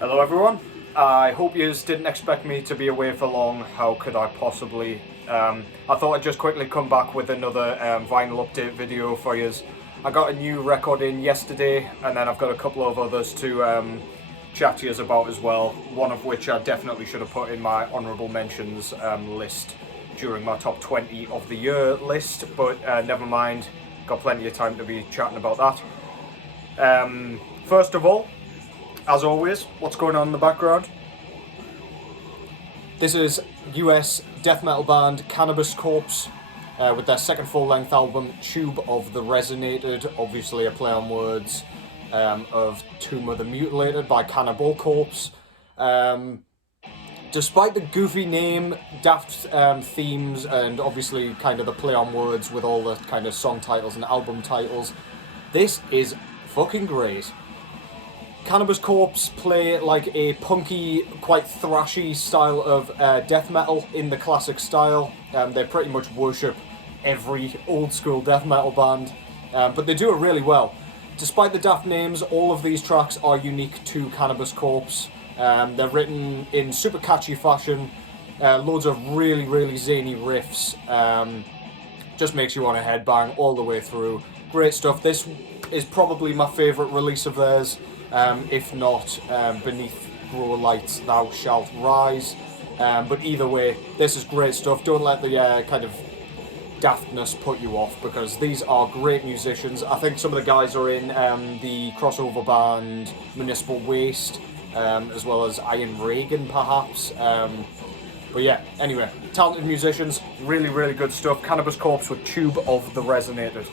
Hello everyone, I hope you didn't expect me to be away for long. How could I possibly? I thought I'd just quickly come back with another vinyl update video for you. I got a new record in yesterday, and then I've got a couple of others to chat to you about as well, one of which I definitely should have put in my honourable mentions list during my top 20 of the year list, but never mind, got plenty of time to be chatting about that. First of all, as always, what's going on in the background? This is US death metal band Cannabis Corpse with their second full-length album, Tube of the Resinated, obviously a play on words of Tomb of the Mutilated by Cannibal Corpse. Despite the goofy name, daft themes, and obviously kind of the play on words with all the kind of song titles and album titles, this is fucking great. Cannabis Corpse play like a punky, quite thrashy style of death metal in the classic style. They pretty much worship every old school death metal band, but they do it really well. Despite the daft names, all of these tracks are unique to Cannabis Corpse. They're written in super catchy fashion, loads of really, really zany riffs. Just makes you want to headbang all the way through. Great stuff. This is probably my favourite release of theirs. If not, Beneath Grow Lights Thou Shalt Rise. But either way, this is great stuff. Don't let the kind of daftness put you off, because these are great musicians. I think some of the guys are in the crossover band Municipal Waste, as well as Iron Reagan perhaps. But yeah, anyway, talented musicians, really, really good stuff. Cannabis Corpse with Tube of the Resinated.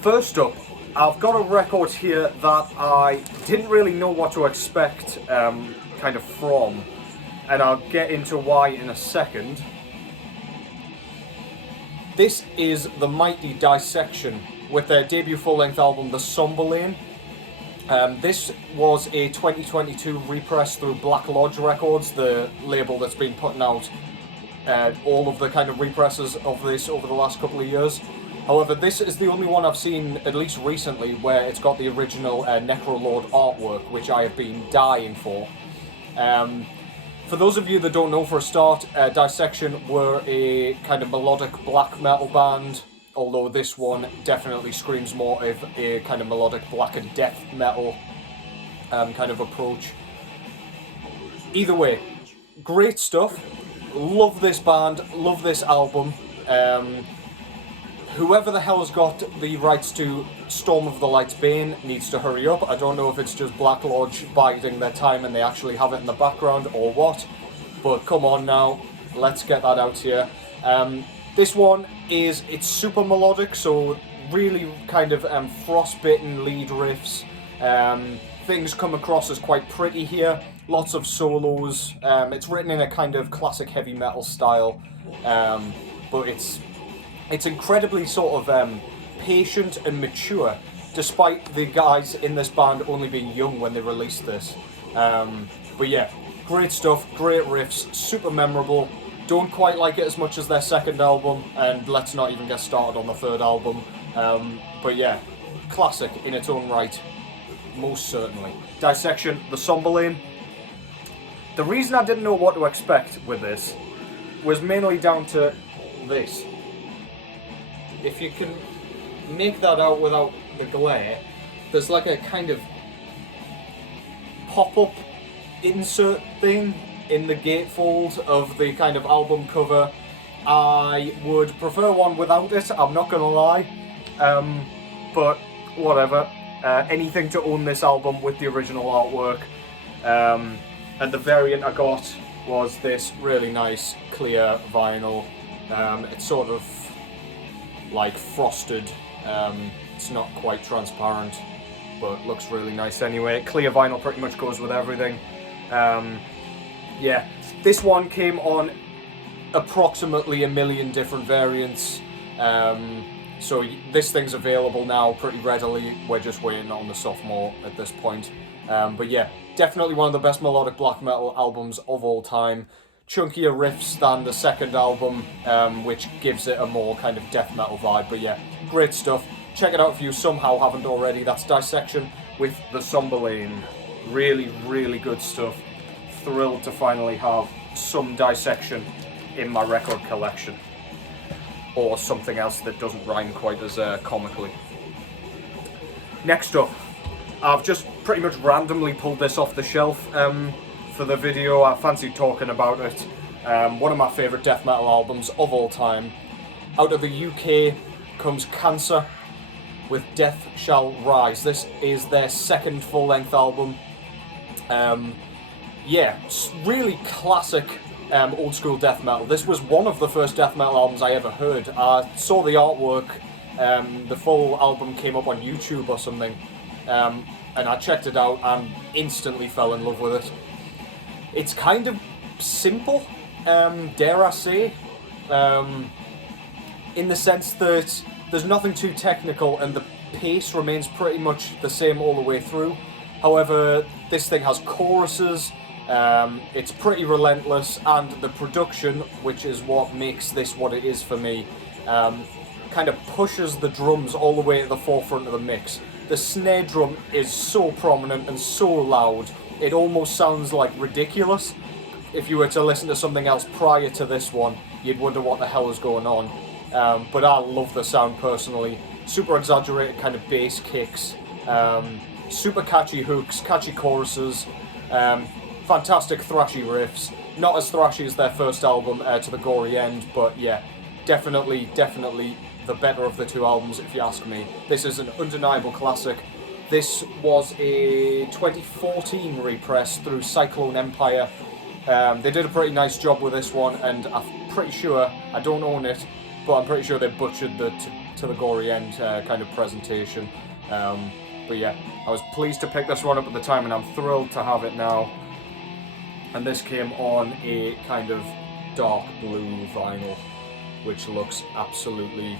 First up, I've got a record here that I didn't really know what to expect kind of from, and I'll get into why in a second. This is the mighty Dissection with their debut full-length album, The Somberlain. This was a 2022 repress through Black Lodge Records, the label that's been putting out all of the kind of represses of this over the last couple of years. However, this is the only one I've seen, at least recently, where it's got the original Necrolord artwork, which I have been dying for. For those of you that don't know, for a start, Dissection were a kind of melodic black metal band, although this one definitely screams more of a kind of melodic black and death metal kind of approach. Either way, great stuff. Love this band, love this album. Whoever the hell has got the rights to Storm of the Light's Bane needs to hurry up. I don't know if it's just Black Lodge biding their time and they actually have it in the background or what, but come on now, let's get that out here. This one it's super melodic, so really kind of frostbitten lead riffs. Things come across as quite pretty here, lots of solos. It's written in a kind of classic heavy metal style, but it's incredibly sort of patient and mature, despite the guys in this band only being young when they released this. But yeah, great stuff, great riffs, super memorable. Don't quite like it as much as their second album, and let's not even get started on the third album. But yeah, classic in its own right, most certainly. Dissection, The Somberlain. The reason I didn't know what to expect with this was mainly down to this. If you can make that out without the glare, there's like a kind of pop-up insert thing in the gatefold of the kind of album cover. I would prefer one without it, I'm not gonna lie, but whatever. Anything to own this album with the original artwork. And the variant I got was this really nice clear vinyl. It's sort of like frosted, it's not quite transparent, but looks really nice anyway. Clear vinyl pretty much goes with everything. Yeah, this one came on approximately 1 million different variants, so this thing's available now pretty readily. We're just waiting on the sophomore at this point. But yeah, definitely one of the best melodic black metal albums of all time. Chunkier riffs than the second album, which gives it a more kind of death metal vibe. But yeah, great stuff. Check it out if you somehow haven't already. That's Dissection with The Somberlain. Really, really good stuff. Thrilled to finally have some Dissection in my record collection. Or something else that doesn't rhyme quite as comically. Next up, I've just pretty much randomly pulled this off the shelf for the video. I fancied talking about it. One of my favourite death metal albums of all time. Out of the UK comes Cancer with Death Shall Rise. This is their second full-length album. Yeah, really classic old school death metal. This was one of the first death metal albums I ever heard. I saw the artwork, the full album came up on YouTube or something, and I checked it out and instantly fell in love with it. It's kind of simple, dare I say, in the sense that there's nothing too technical and the pace remains pretty much the same all the way through. However, this thing has choruses, it's pretty relentless, and the production, which is what makes this what it is for me, kind of pushes the drums all the way to the forefront of the mix. The snare drum is so prominent and so loud, it almost sounds like ridiculous. If you were to listen to something else prior to this one, you'd wonder what the hell is going on. But I love the sound personally. Super exaggerated kind of bass kicks, super catchy hooks, catchy choruses, fantastic thrashy riffs. Not as thrashy as their first album, To the Gory End, but yeah, definitely the better of the two albums if you ask me. This is an undeniable classic. This was a 2014 repress through Cyclone Empire. They did a pretty nice job with this one, and I'm pretty sure, I don't own it, but I'm pretty sure they butchered the To the Gory End kind of presentation. But yeah, I was pleased to pick this one up at the time, and I'm thrilled to have it now. And this came on a kind of dark blue vinyl, which looks absolutely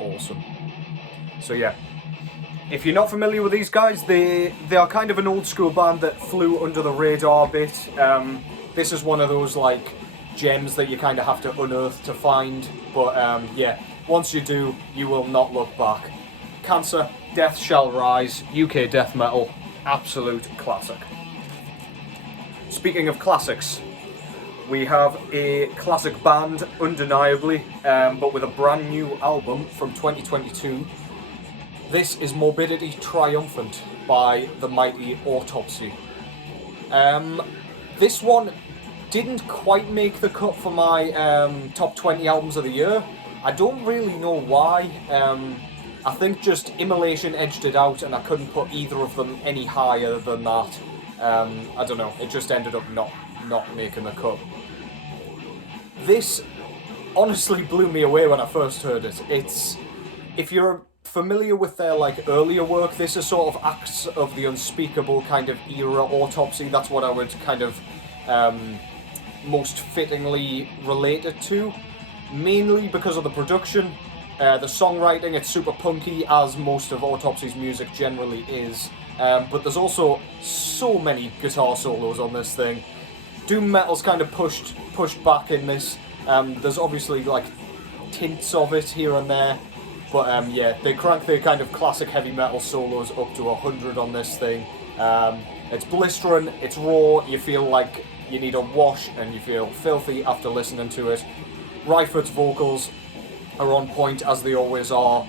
awesome. So yeah, if you're not familiar with these guys, they are kind of an old school band that flew under the radar a bit. This is one of those like gems that you kind of have to unearth to find, but yeah, once you do, you will not look back. Cancer, Death Shall Rise, UK death metal, absolute classic. Speaking of classics, we have a classic band, undeniably, but with a brand new album from 2022. This is Morbidity, Triumphant by the mighty Autopsy. This one didn't quite make the cut for my top 20 albums of the year. I don't really know why. I think just Immolation edged it out, and I couldn't put either of them any higher than that. I don't know, it just ended up not making the cut. This honestly blew me away when I first heard it. It's, if you're familiar with their like earlier work, this is sort of Acts of the Unspeakable kind of era Autopsy. That's what I would kind of most fittingly relate it to, mainly because of the production, the songwriting. It's super punky, as most of Autopsy's music generally is, but there's also so many guitar solos on this thing. Doom metal's kind of pushed back in this. There's obviously like tints of it here and there, but yeah, they crank their kind of classic heavy metal solos up to 100 on this thing. It's blistering, it's raw, you feel like you need a wash and you feel filthy after listening to it. Ryford's vocals are on point, as they always are.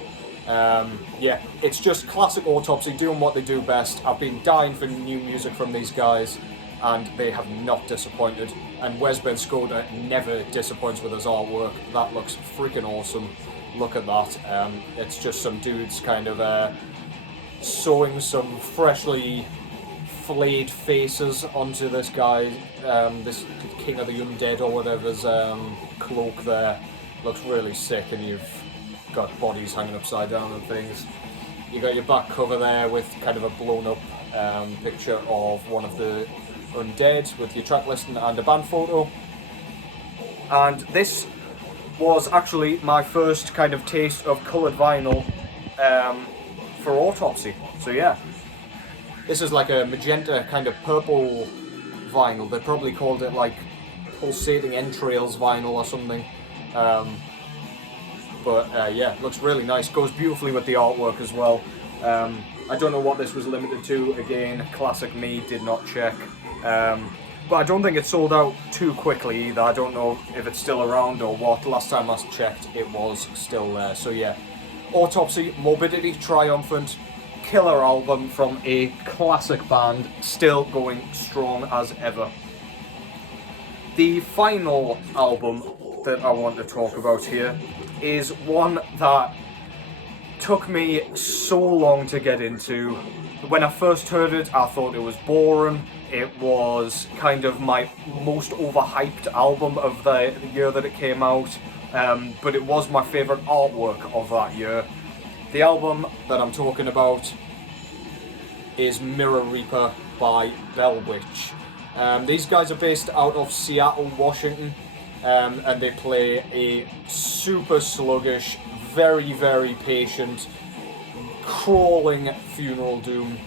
Yeah, it's just classic Autopsy doing what they do best. I've been dying for new music from these guys, and they have not disappointed. And Wes Ben Skoda never disappoints with his artwork. That looks freaking awesome. Look at that. It's just some dudes kind of sewing some freshly flayed faces onto this guy, this King of the Undead or whatever's cloak there. Looks really sick, and you've got bodies hanging upside down and things. You got your back cover there with kind of a blown up picture of one of the undead with your track listing and a band photo. And this was actually my first kind of taste of coloured vinyl for Autopsy. So yeah, this is like a magenta kind of purple vinyl. They probably called it like pulsating entrails vinyl or something. But yeah, looks really nice. Goes beautifully with the artwork as well. I don't know what this was limited to. Again, classic me, did not check. But I don't think it sold out too quickly either. I don't know if it's still around or what. Last time I checked, it was still there. So yeah, Autopsy, Morbidity, Triumphant, killer album from a classic band, still going strong as ever. The final album that I want to talk about here is one that took me so long to get into. When I first heard it, I thought it was boring. It was kind of my most overhyped album of the year that it came out, but it was my favourite artwork of that year. The album that I'm talking about is Mirror Reaper by Bell Witch. These guys are based out of Seattle, Washington, and they play a super sluggish, very, very patient, crawling funeral doom.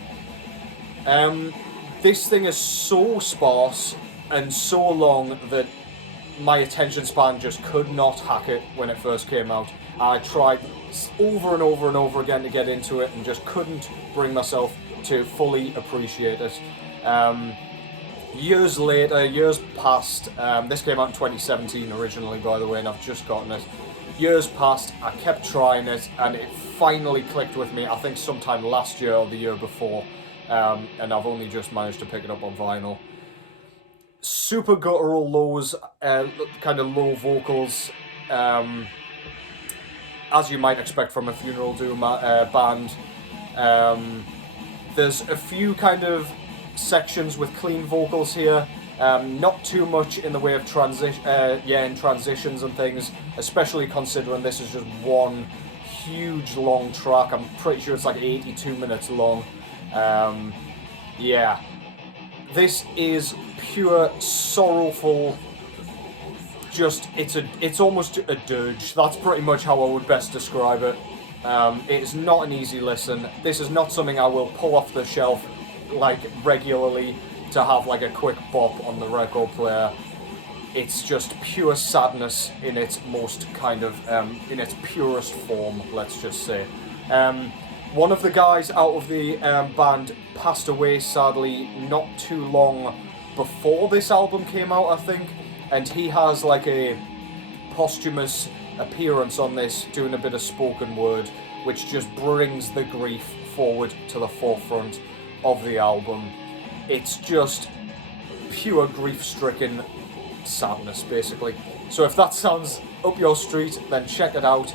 This thing is so sparse and so long that my attention span just could not hack it when it first came out. I tried over and over and over again to get into it and just couldn't bring myself to fully appreciate it. Years later, years passed, this came out in 2017 originally, by the way, and I've just gotten it. Years passed, I kept trying it, and it finally clicked with me, I think sometime last year or the year before, and I've only just managed to pick it up on vinyl. Super guttural lows, kind of low vocals, as you might expect from a funeral doom band. There's a few kind of sections with clean vocals here, not too much in the way of transitions and things, especially considering this is just one huge long track. I'm pretty sure it's like 82 minutes long. Yeah, this is pure sorrowful, just it's almost a dirge. That's pretty much how I would best describe it. It is not an easy listen. This is not something I will pull off the shelf like regularly to have like a quick bop on the record player. It's just pure sadness in its most kind of in its purest form, let's just say. One of the guys out of the band passed away sadly not too long before this album came out, I think, and he has like a posthumous appearance on this doing a bit of spoken word, which just brings the grief forward to the forefront of the album. It's just pure grief-stricken sadness, basically. So if that sounds up your street, then check it out.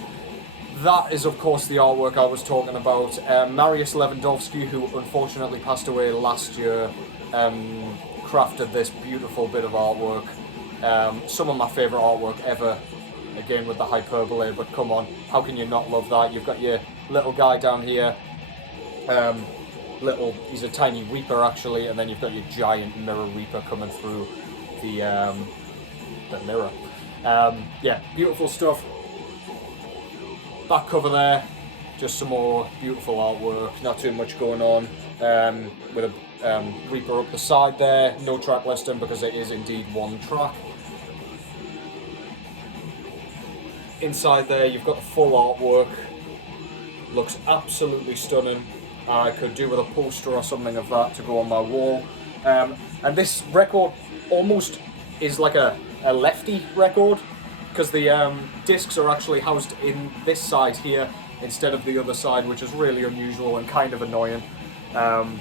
That is, of course, the artwork I was talking about. Mariusz Lewandowski, who unfortunately passed away last year, crafted this beautiful bit of artwork. Some of my favourite artwork ever. Again, with the hyperbole, but come on, how can you not love that? You've got your little guy down here. He's a tiny reaper actually, and then you've got your giant mirror reaper coming through the mirror. Yeah, beautiful stuff. Back cover there, just some more beautiful artwork, not too much going on, with a reaper up the side there, no track listing because it is indeed one track. Inside there you've got the full artwork, looks absolutely stunning. I could do with a poster or something of that to go on my wall. And this record almost is like a lefty record, because the discs are actually housed in this side here instead of the other side, which is really unusual and kind of annoying. And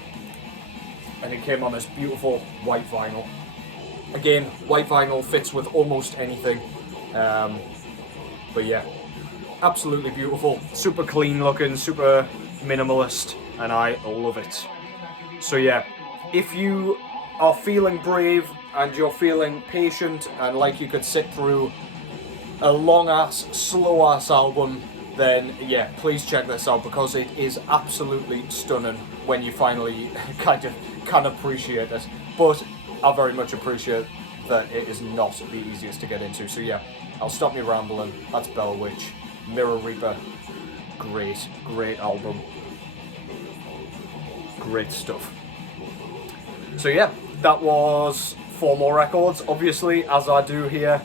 it came on this beautiful white vinyl. Again, white vinyl fits with almost anything. But yeah, absolutely beautiful, super clean looking, super minimalist, and I love it. So yeah, if you are feeling brave and you're feeling patient and like you could sit through a long-ass, slow-ass album, then yeah, please check this out because it is absolutely stunning when you finally kind of can appreciate it. But I very much appreciate that it is not the easiest to get into. So yeah, I'll stop me rambling. That's Bell Witch, Mirror Reaper. Great album. Great stuff. So yeah, that was 4 more records, obviously, as I do here.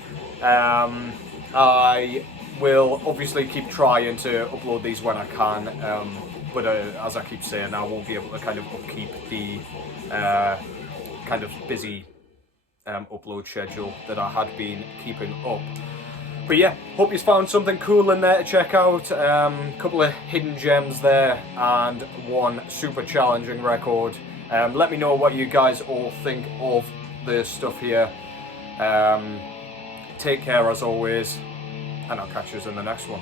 I will obviously keep trying to upload these when I can, but as I keep saying, I won't be able to kind of upkeep the kind of busy upload schedule that I had been keeping up. But yeah, hope you found something cool in there to check out. Couple of hidden gems there and one super challenging record. Let me know what you guys all think of the stuff here. Take care as always, and I'll catch you in the next one.